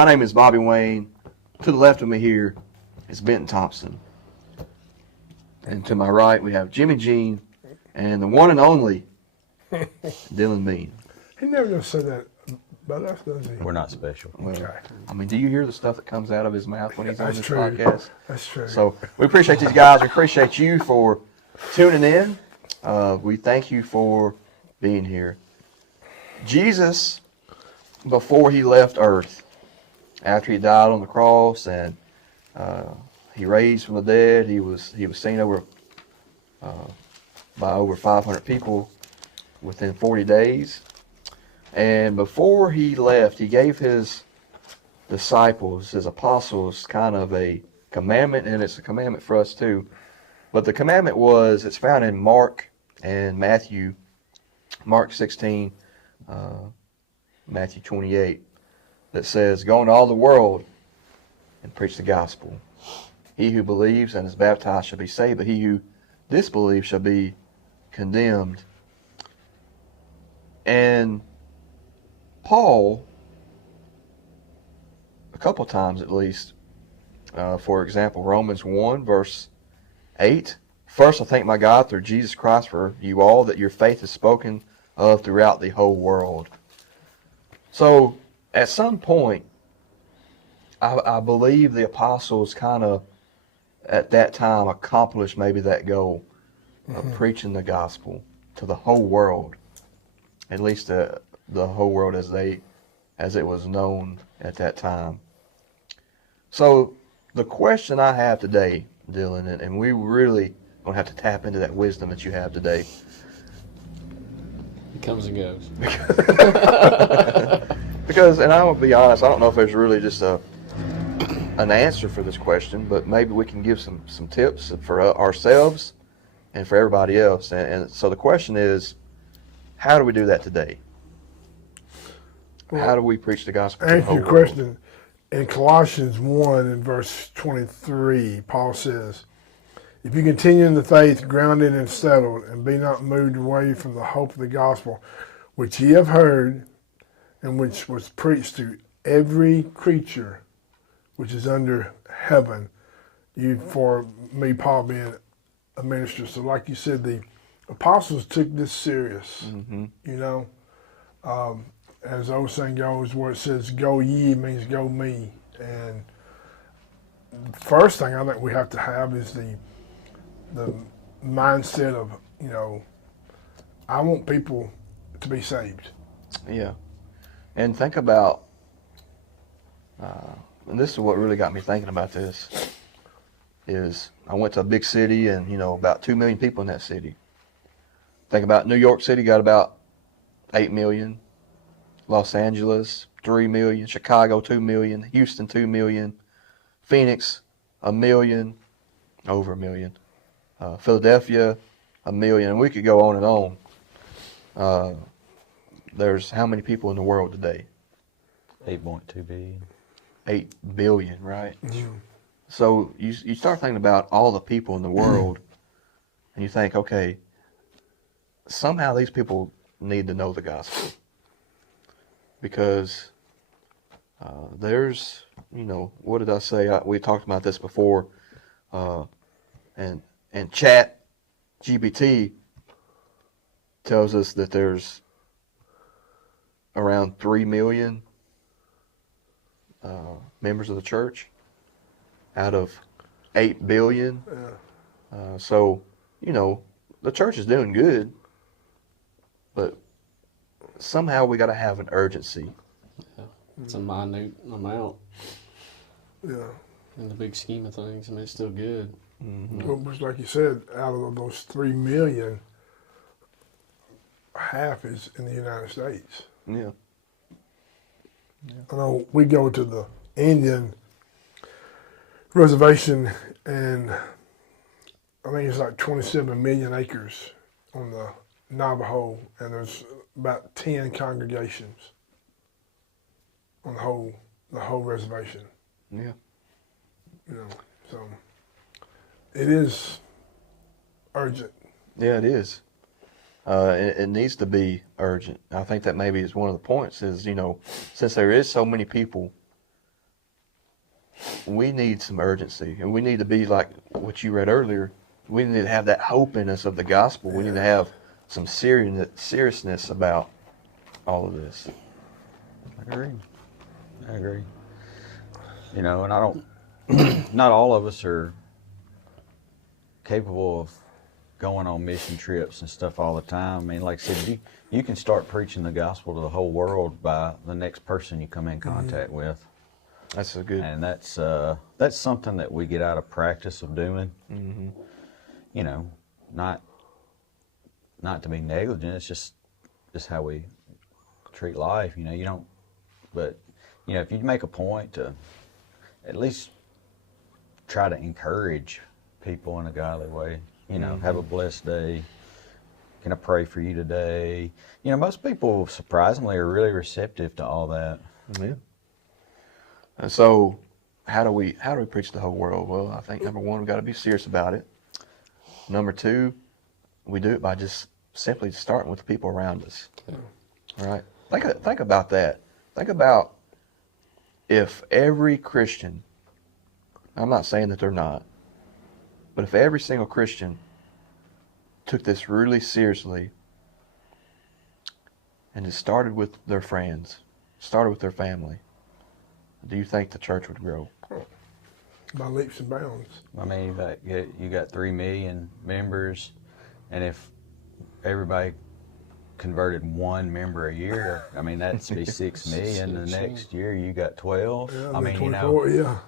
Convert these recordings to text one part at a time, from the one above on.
My name is Bobby Wayne. To the left of me here is Benton Thompson. And to my right, we have Jimmy Jean and the one and only Dillon Bean. He never just said that about us, does he? We're not special. Well, Okay. I mean, do you hear the stuff that comes out of his mouth when he's on That's this true. podcast? That's true. So we appreciate these guys. We appreciate you for tuning in. We thank you for being here. Jesus, before he left earth, after he died on the cross and he raised from the dead, he was seen by over 500 people within 40 days. And before he left, he gave his disciples, his apostles, kind of a commandment, and it's a commandment for us too. But the commandment it's found in Mark and Matthew, Mark 16, Matthew 28, that says, "Go into all the world and preach the gospel. He who believes and is baptized shall be saved, but he who disbelieves shall be condemned." And Paul, a couple times at least, for example, Romans 1, verse 8, "First I thank my God through Jesus Christ for you all, that your faith is spoken of throughout the whole world." So, at some point, I believe the apostles kind of, at that time, accomplished maybe that goal of preaching the gospel to the whole world, at least the whole world as it was known at that time. So, the question I have today, Dillon, and we really going to have to tap into that wisdom that you have today. It comes and goes. Because, and I will be honest, I don't know if there's really just an answer for this question, but maybe we can give some tips for ourselves and for everybody else. And so the question is, how do we do that today? Well, How do we preach the gospel to the answer whole your world? question. In Colossians 1 and verse 23, Paul says, "If you continue in the faith, grounded and settled, and be not moved away from the hope of the gospel, which ye have heard, and which was preached to every creature which is under heaven." You, for me, Paul, being a minister. So like you said, the apostles took this serious, you know. As the old saying goes, where it says, "Go ye," means go me. And the first thing I think we have to have is the mindset of, you know, I want people to be saved. Yeah. And think about, and this is what really got me thinking about this, is I went to a big city and, about 2 million people in that city. Think about New York City, got about 8 million. Los Angeles, 3 million. Chicago, 2 million. Houston, 2 million. Phoenix, 1 million. Over 1 million. Philadelphia, 1 million. And we could go on and on. There's how many people in the world today? 8.2 billion. 8 billion, right? So you start thinking about all the people in the world, and you think, okay, somehow these people need to know the gospel. Because there's, what did I say? We talked about this before, and Chat GPT tells us that there's around 3 million members of the church out of 8 billion. So, the church is doing good, but somehow we got to have an urgency. Yeah, it's a minute amount Yeah. in the big scheme of things. I mean, it's still good. Well, which, like you said, out of those 3 million, half is in the United States. Yeah. I know we go to the Indian reservation, and I think it's like 27 million acres on the Navajo, and there's about 10 congregations on the whole reservation. Yeah. So it is urgent. Yeah, it is. It needs to be urgent. I think that maybe is one of the points is, since there is so many people we need some urgency, and we need to be like what you read earlier. We need to have that hope in us of the gospel. We need to have some seriousness about all of this. I agree. You know, and I don't, not all of us are capable of going on mission trips and stuff all the time. I mean, like I said, you can start preaching the gospel to the whole world by the next person you come in contact with. That's a good. And that's something that we get out of practice of doing. Mm-hmm. You know, not to be negligent. It's just how we treat life. You know, you don't. But you know, if you make a point to at least try to encourage people in a godly way. You know, have a blessed day. Can I pray for you today? You know, most people surprisingly are really receptive to all that. Yeah. And so, how do we preach to the whole world? Well, I think number one, we've got to be serious about it. Number two, we do it by just simply starting with the people around us. Yeah. All right. Think about that. Think about if every Christian, I'm not saying that they're not, but if every single Christian took this really seriously and just started with their friends, started with their family, do you think the church would grow? By leaps and bounds. I mean, you got 3 million members, and if everybody converted 1 member a year, I mean, that'd be 6 million. The next year, you got 12. Yeah, I mean, 24, you know,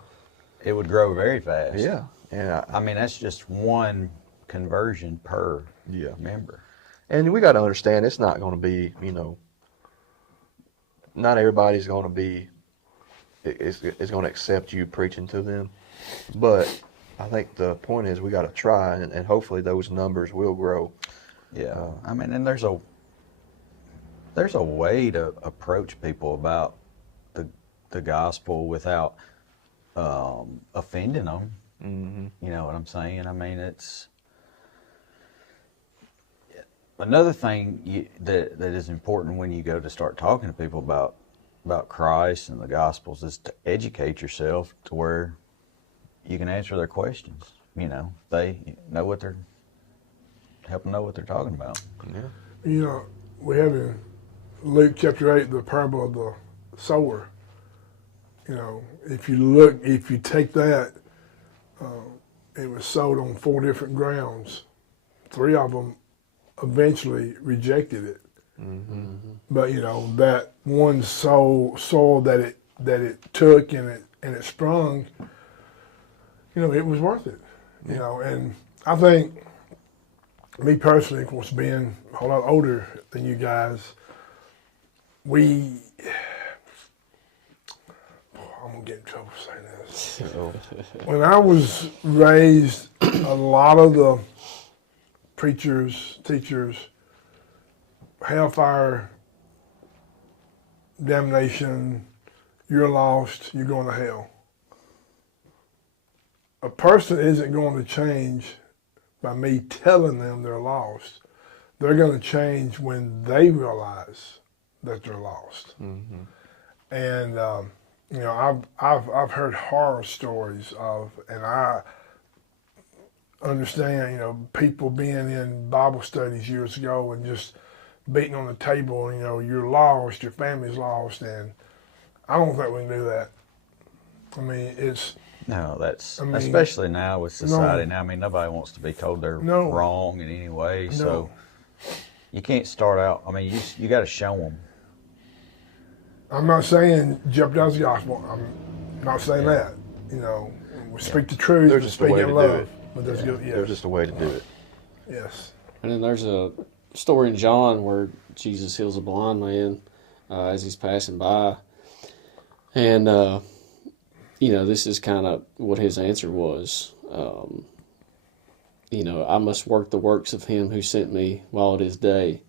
it would grow very fast. Yeah. Yeah. I mean, that's just 1 conversion per member. And we got to understand it's not going to be, you know, not everybody's going to be, is going to accept you preaching to them. But I think the point is we got to try, and hopefully those numbers will grow. Yeah. I mean, and there's a way to approach people about the gospel without offending them. Mm-hmm. You know what I'm saying? I mean, it's another thing that is important when you go to start talking to people about Christ and the Gospels is to educate yourself to where you can answer their questions. You know, they know what they're help them know what they're talking about. Yeah. You know, we have in Luke chapter 8 the parable of the sower. You know, if you take that, it was sowed on 4 different grounds. 3 of them eventually rejected it. Mm-hmm. But you know, that one soil that it took and it sprung, you know, it was worth it. You know, and I think me personally, of course, being a whole lot older than you guys, I'm gonna get in trouble for saying this. When I was raised, a lot of the preachers, teachers, hellfire, damnation, you're lost, you're going to hell. A person isn't going to change by me telling them they're lost. They're going to change when they realize that they're lost. Mm-hmm. And you know, I've heard horror stories of, and I understand, you know, people being in Bible studies years ago and just beating on the table, you know, you're lost, your family's lost, and I don't think we can do that. I mean, especially now with society. Now, I mean, nobody wants to be told they're wrong in any way. No. So you can't start out. I mean, you got to show them. I'm not saying jeopardize the gospel. I'm not saying that. You know, we speak the truth. There's just a speak way in to love. do it. But there's good. Yes. There's just a way to do it. Yes. And then there's a story in John where Jesus heals a blind man as he's passing by. And, you know, this is kind of what his answer was. You know, I must work the works of him who sent me while it is day.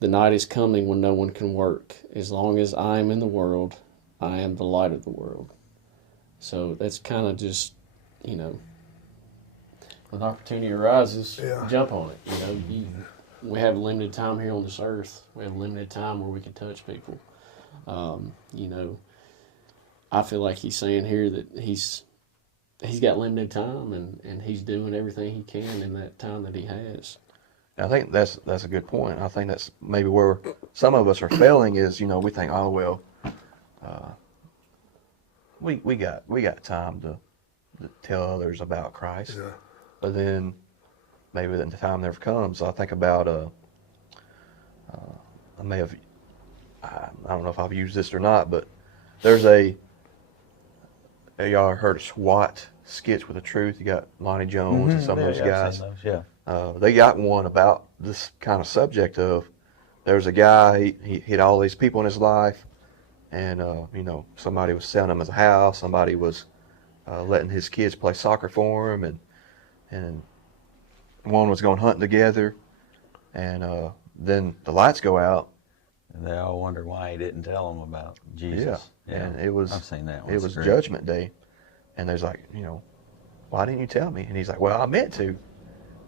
The night is coming when no one can work. As long as I am in the world, I am the light of the world. So that's kind of just, you know, when opportunity arises, jump on it. You know, we have limited time here on this earth. We have limited time where we can touch people. You know, I feel like he's saying here that he's got limited time and he's doing everything he can in that time that he has. I think that's a good point. I think that's maybe where some of us are failing is, we think, oh well, we got time to tell others about Christ, Yeah. but then maybe the time never comes. I think about I don't know if I've used this or not, but there's y'all heard of SWAT, Skits with the Truth. You got Lonnie Jones and some of those I've guys. seen those, yeah. They got one about this kind of subject of there's a guy, he hit all these people in his life, and somebody was selling him his house, somebody was letting his kids play soccer for him, and one was going hunting together, and then the lights go out. And they all wonder why he didn't tell them about Jesus. Yeah. And it was I've seen that one. It It's was great. Judgment Day, and there's like, why didn't you tell me? And he's like, well, I meant to.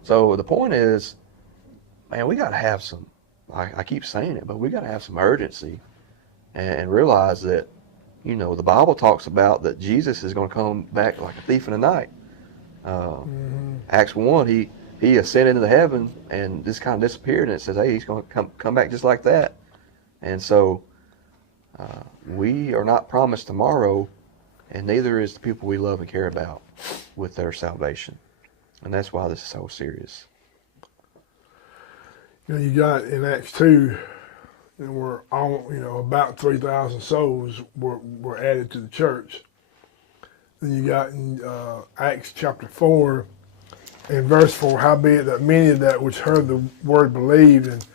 So the point is, man, we got to have some. I keep saying it, but we got to have some urgency, and realize that, the Bible talks about that Jesus is going to come back like a thief in the night. Acts 1, he ascended into heaven and just kind of disappeared, and it says, hey, he's going to come back just like that. And so we are not promised tomorrow, and neither is the people we love and care about with their salvation. And that's why this is so serious. You got in Acts 2, there were about 3,000 souls were added to the church. Then you got in Acts chapter 4, in verse 4, howbeit that many of that which heard the word believed, and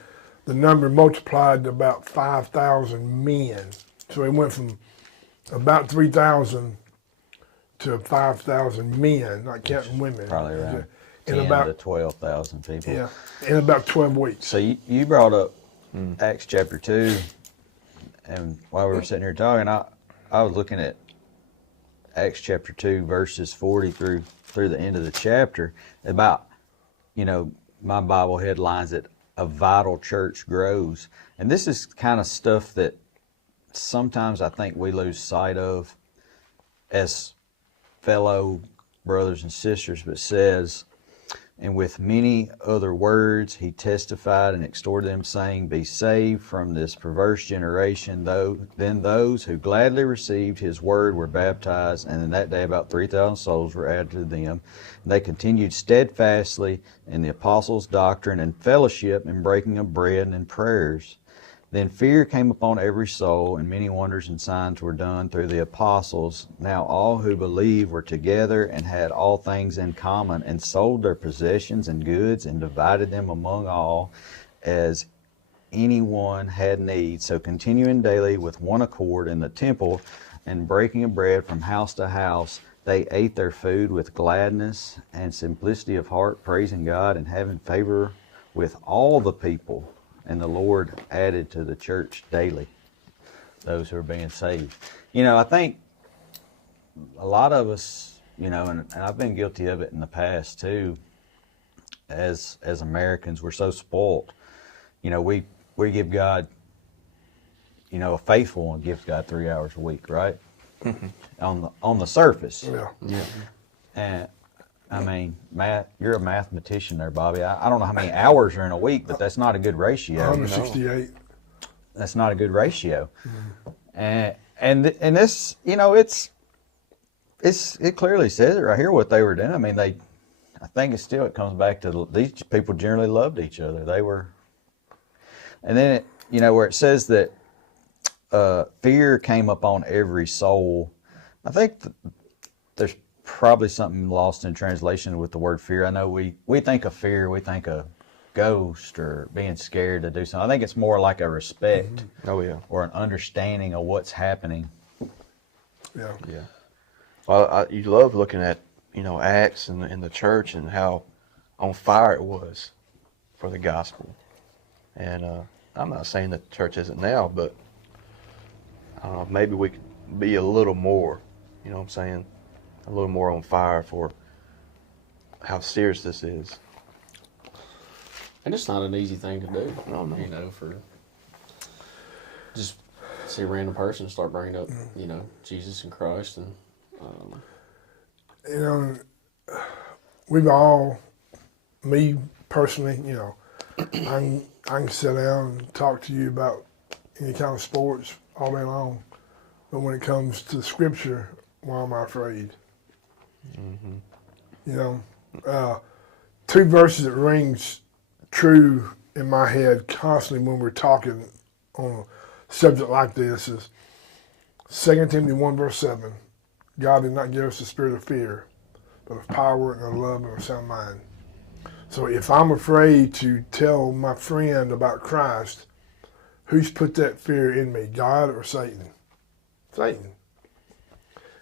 the number multiplied to about 5,000 men. So it went from about 3,000 to 5,000 men, not counting women. Probably around in 10 about to 12,000 people. yeah, in about 12 weeks. So you brought up Acts chapter 2, and while we were sitting here talking, I was looking at Acts chapter 2, verses 40 through the end of the chapter, about, my Bible headlines it, a vital church grows. And this is kind of stuff that sometimes I think we lose sight of as fellow brothers and sisters, but says, and with many other words he testified and exhorted them, saying, be saved from this perverse generation. Then those who gladly received his word were baptized, and in that day about 3,000 souls were added to them. And they continued steadfastly in the apostles' doctrine and fellowship, and breaking of bread and in prayers. Then fear came upon every soul, and many wonders and signs were done through the apostles. Now all who believed were together and had all things in common, and sold their possessions and goods, and divided them among all, as anyone had need. So continuing daily with one accord in the temple, and breaking of bread from house to house, they ate their food with gladness and simplicity of heart, praising God and having favor with all the people. And the Lord added to the church daily those who are being saved. I think a lot of us, and I've been guilty of it in the past too, as Americans, we're so spoiled. We give God, a faithful one gives God 3 hours a week, right? on the surface. Yeah. And I mean, math, you're a mathematician there, Bobby. I don't know how many hours are in a week, but that's not a good ratio. 168. That's not a good ratio. And this, it clearly says it right here what they were doing. I mean, I think it comes back to these people generally loved each other. They were, and then where it says that fear came upon every soul. I think there's probably something lost in translation with the word fear. I know we think of fear, we think of ghost or being scared to do something. I think it's more like a respect Oh yeah. or an understanding of what's happening. Yeah. Yeah. Well, you love looking at, Acts and the church and how on fire it was for the gospel. And I'm not saying that the church isn't now, but maybe we could be a little more, what I'm saying? A little more on fire for how serious this is. And it's not an easy thing to do. No. For just see a random person start bringing up, Jesus and Christ, and You know, we've all, me personally, I can sit down and talk to you about any kind of sports all day long, but when it comes to Scripture, why am I afraid? Two verses that rings true in my head constantly when we're talking on a subject like this is 2 Timothy 1 verse 7. God did not give us the spirit of fear, but of power and of love and of sound mind. So if I'm afraid to tell my friend about Christ, who's put that fear in me, God or Satan? Satan.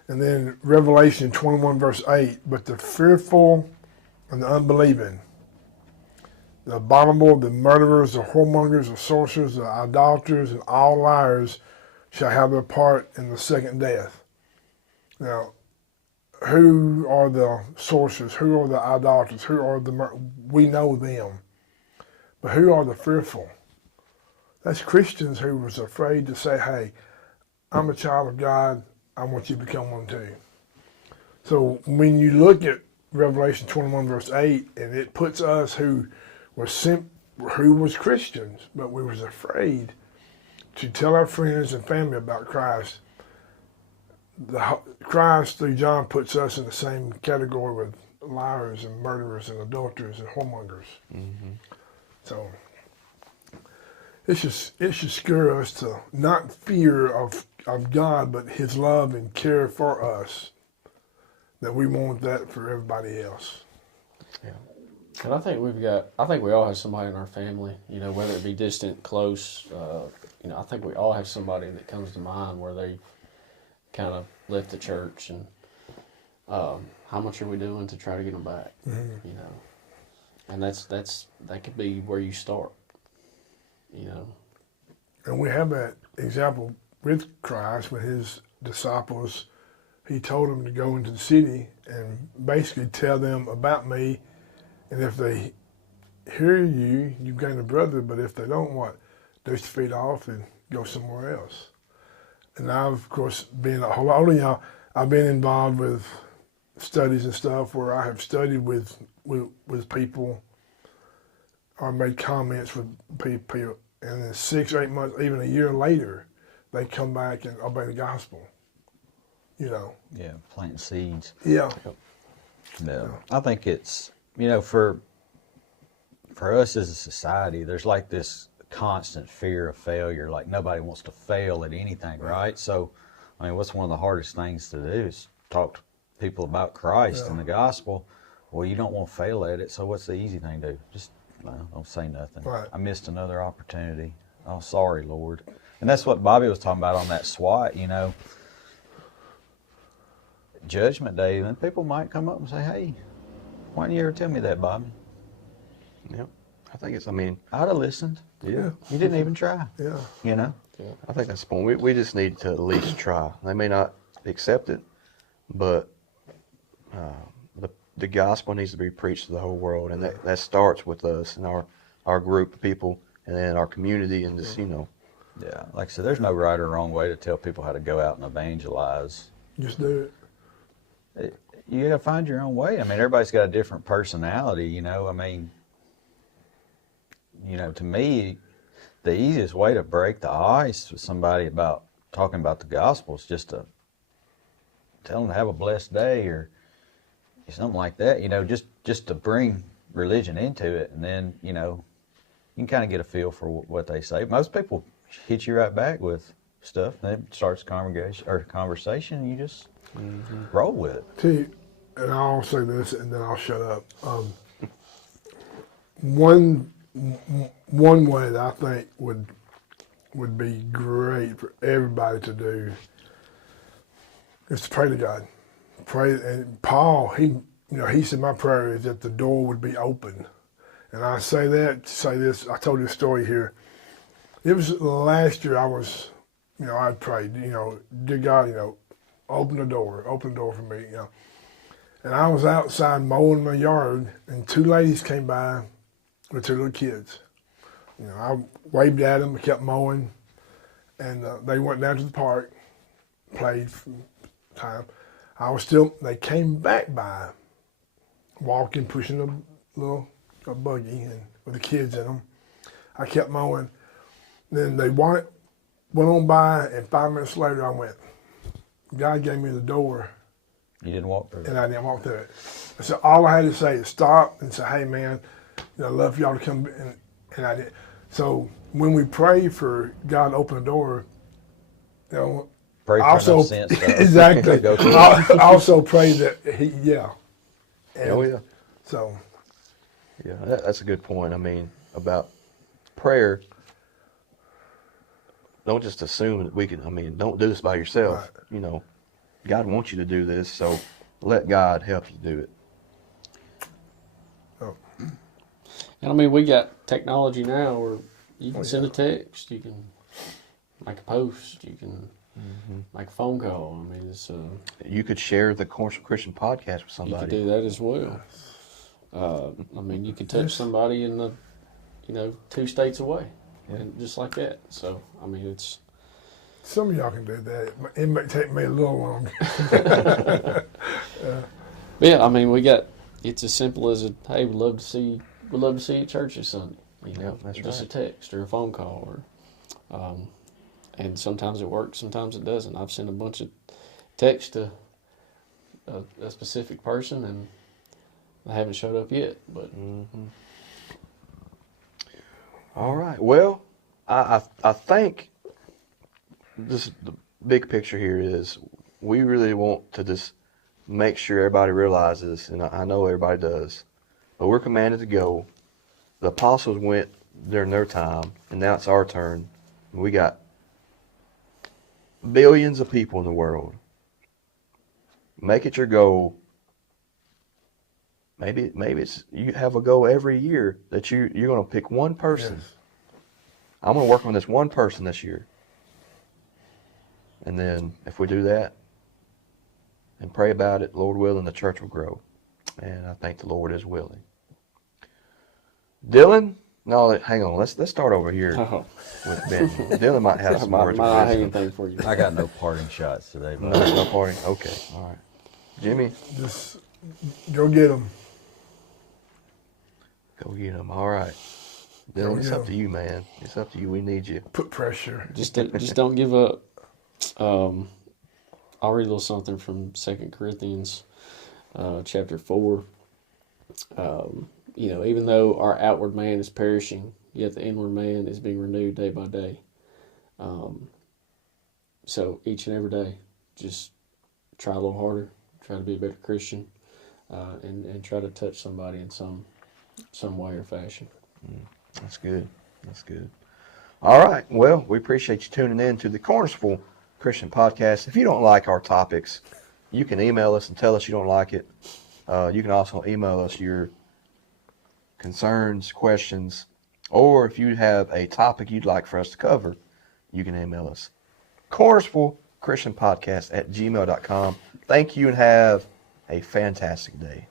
And then Revelation 21 verse 8, but the fearful and the unbelieving, the abominable, the murderers, the whoremongers, the sorcerers, the idolaters, and all liars shall have their part in the second death. Now, who are the sorcerers? Who are the idolaters? We know them. But who are the fearful? That's Christians who was afraid to say, hey, I'm a child of God. I want you to become one too. So when you look at Revelation 21 verse 8, and it puts us who was Christians, but we was afraid to tell our friends and family about Christ. Christ through John puts us in the same category with liars and murderers and adulterers and whoremongers. So it should scare us to not fear of God, but His love and care for us. That we want that for everybody else. Yeah. And I think we all have somebody in our family, whether it be distant, close, I think we all have somebody that comes to mind where they kind of left the church, and how much are we doing to try to get them back? And that could be where you start. And we have that example with Christ when His disciples, He told them to go into the city and basically tell them about me, and if they hear you, you've gained a brother, but if they don't, what? Dust your feet off and go somewhere else. And I've, of course, being a whole lot older now, I've been involved with studies and stuff where I have studied with people or made comments with people, and then 6 or 8 months, even a year later, they come back and obey the gospel. Yeah, planting seeds. Yeah. No, I think it's, for us as a society, there's like this constant fear of failure. Like nobody wants to fail at anything, right? So, what's one of the hardest things to do is talk to people about Christ and the gospel. Well, you don't want to fail at it, so what's the easy thing to do? Just don't say nothing. Right. I missed another opportunity. Oh, sorry, Lord. And that's what Bobby was talking about on that SWAT, Judgment Day, then people might come up and say, hey, why didn't you ever tell me that, Bobby? Yep. I think it's, I'd have listened. Yeah. You didn't even try. Yeah. I think that's the point. We just need to at least try. They may not accept it, but the gospel needs to be preached to the whole world, and that starts with us and our group of people, and then our community, and just Yeah, like I said, there's no right or wrong way to tell people how to go out and evangelize. Just do it. You got to find your own way. Everybody's got a different personality, to me, the easiest way to break the ice with somebody about talking about the gospel is just to tell them to have a blessed day or something like that, just to bring religion into it. And then, you can kind of get a feel for what they say. Most people hit you right back with stuff. Then it starts a conversation, and you just roll with it. See, and I'll say this, and then I'll shut up. One way that I think would be great for everybody to do is to pray to God. Pray, and Paul, he said my prayer is that the door would be open. And I say this, I told you a story here. It was last year I'd prayed, dear God, open the door for me, And I was outside mowing my yard, and 2 ladies came by with 2 little kids. I waved at them, kept mowing, and they went down to the park, played for time. They came back by, walking, pushing a buggy and with the kids in them. I kept mowing. Then they went on by, and 5 minutes later I went, God gave me the door, You didn't walk through. and I didn't walk through it. So all I had to say is stop and say, hey man, I'd love for y'all to come, and I did. So when we pray for God to open the door, Pray for also enough sense. exactly. Go through. I also pray that And Oh, yeah. So Yeah, that's a good point. I mean, about prayer, don't just assume that we can, don't do this by yourself. Right. You know, God wants you to do this, so let God help you do it. And I mean, we got technology now where you can send a text, you can make a post, you can make a phone call. I mean, it's You could share the Cornerstone Christian podcast with you somebody. can do that as well. I mean, you can touch somebody in the, 2 states away, and just like that. So I mean, it's. some of y'all can do that. It may take me a little longer. Yeah, I mean, it's as simple as hey, we'd love to see you at church this Sunday. Yeah, that's just right. a text or a phone call, or and sometimes it works, sometimes it doesn't. I've sent a bunch of texts to a specific person, and they haven't showed up yet. But All right. Well, I think this the big picture here is we really want to just make sure everybody realizes, and I know everybody does, but we're commanded to go. The apostles went during their time, and now it's our turn. We got billions of people in the world. Make it your goal. Maybe it's you have a goal every year that you're going to pick one person. Yes. I'm going to work on this one person this year. And then if we do that and pray about it, Lord willing, the church will grow. And I think the Lord is willing. Dillon? No, hang on. Let's start over here with Benton. Dillon might have some words my of hanging wisdom. thing for you. I got no parting shots today, No, but no party? Okay, all right. Jimmy? Just go get them. Go get him. All right. Dillon, it's get up 'em. to you, man. It's up to you. We need you. Put pressure. Just don't give up. I'll read a little something from 2 Corinthians chapter 4. Even though our outward man is perishing, yet the inward man is being renewed day by day. So each and every day, just try a little harder, try to be a better Christian, and try to touch somebody in some way or fashion. That's good. That's good. All right. Well, we appreciate you tuning in to the Cornerstone Christian Podcast. If you don't like our topics, you can email us and tell us you don't like it. You can also email us your concerns, questions, or if you have a topic you'd like for us to cover, you can email us. Cornerstone Christian Podcast at gmail.com. Thank you and have a fantastic day.